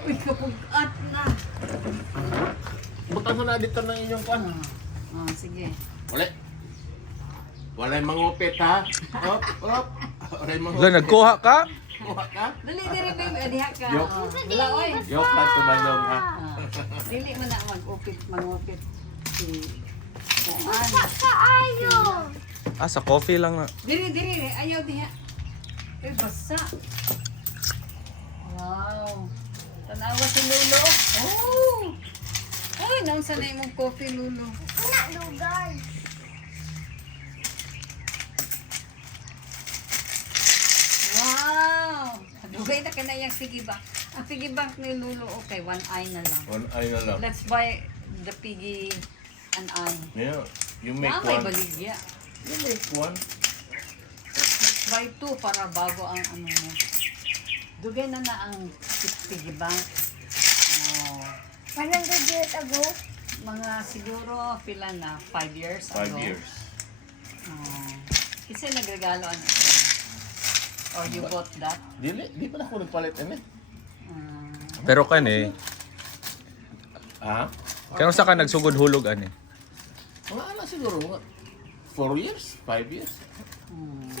Uy, kapugat na. Butang ko na dito ng inyong kwan. Sige. Walay mangupit ha. Op, op. Walay Wala, mangupit. nagkuha ka? Kuha ka? Dali, dali, baby. Adiha ka. Yok. Wala, oy. Yok na sa balong ha. Dili mo na mangupit. Si Kuan. Kaayo. Sa coffee lang na. Diri. Ayaw diha. Basa. Wow. Tanawa si Lulo. Oh! Uy, nang sanay mong coffee, Lulo. Una lugar. Wow! Dugay na ka na yung piggy bank. Ang piggy bank ni Lulo, okay, one eye na lang. One eye na lang. Let's buy the piggy an eye. Yeah. You make May one. baligya. You make one. Let's buy two para bago ang ano mo. Dugay na ang piggy bank. Oh. 100 years ago. Mga siguro pila na 5 years 5 ago. years. Oh. Kasi nagregalo ano. Or you bought that? Di pa na ako nagpalit eh. Ah. Pero kan eh. Ha? Kaya sa ka nagsugod hulog ani. Mga ano siguro, 4 years? 5 years?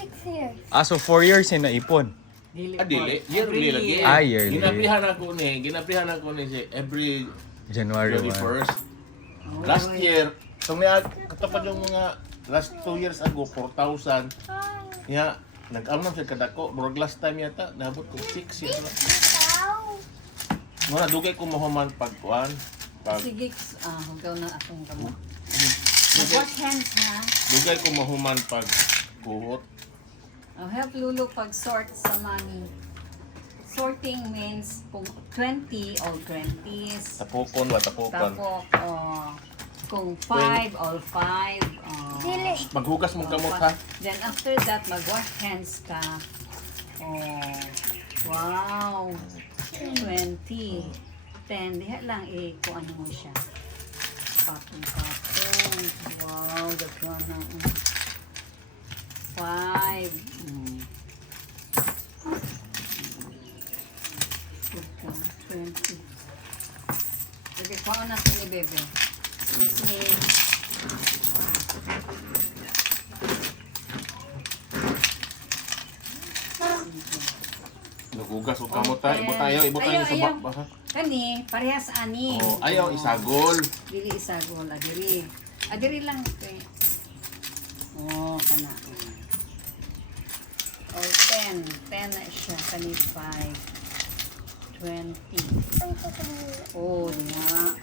6 years. So 4 years na naipon. Dili. Dili. Every Yearly lagi. year. Yearly. Ginaprihan ako ni si every January 1. 31st. Last year, katapad yung mga last 2 years ago, 4,000. Kaya, nag-alman siya kadako. Murag last time yata, nabot ko 6 years lang. Mga dugay ko mahuman pagkuhan. Sige, hugaw na akong gamot. Mag-wash hands ha. Dugay ko mahuman pag kuhot. Help Lulu pag-sort sa money. Sorting means kung 20, all 20s. Tapukon ba, tapukon. Tapos, kung 5, all 5. Dili. Maghugas mong kamot ha. Then after that, mag-wash hands ka. Oh, wow. 20. 10. Diha lang kung ano mo siya. Patong. Wow, that's one na. 5. 20. Sige, kuha na ito ni Bebe. Sige. Naghugas o kamot ha. Ibot tayo sa bak ha. Kani, parehas ani. Oh, ayaw, isagol. Dili isagol, adiri. Adiri lang kay. Oh, kana. Oh, 10. 10 na siya. Kani 5. 20. Oh, nga.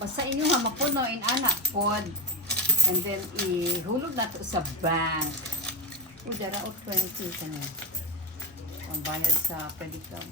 Basta inyo ha, mapuno in anak pod. And then, ihulog na to sa bank. O, dara o 20 kani. Ang bayad sa pedicab.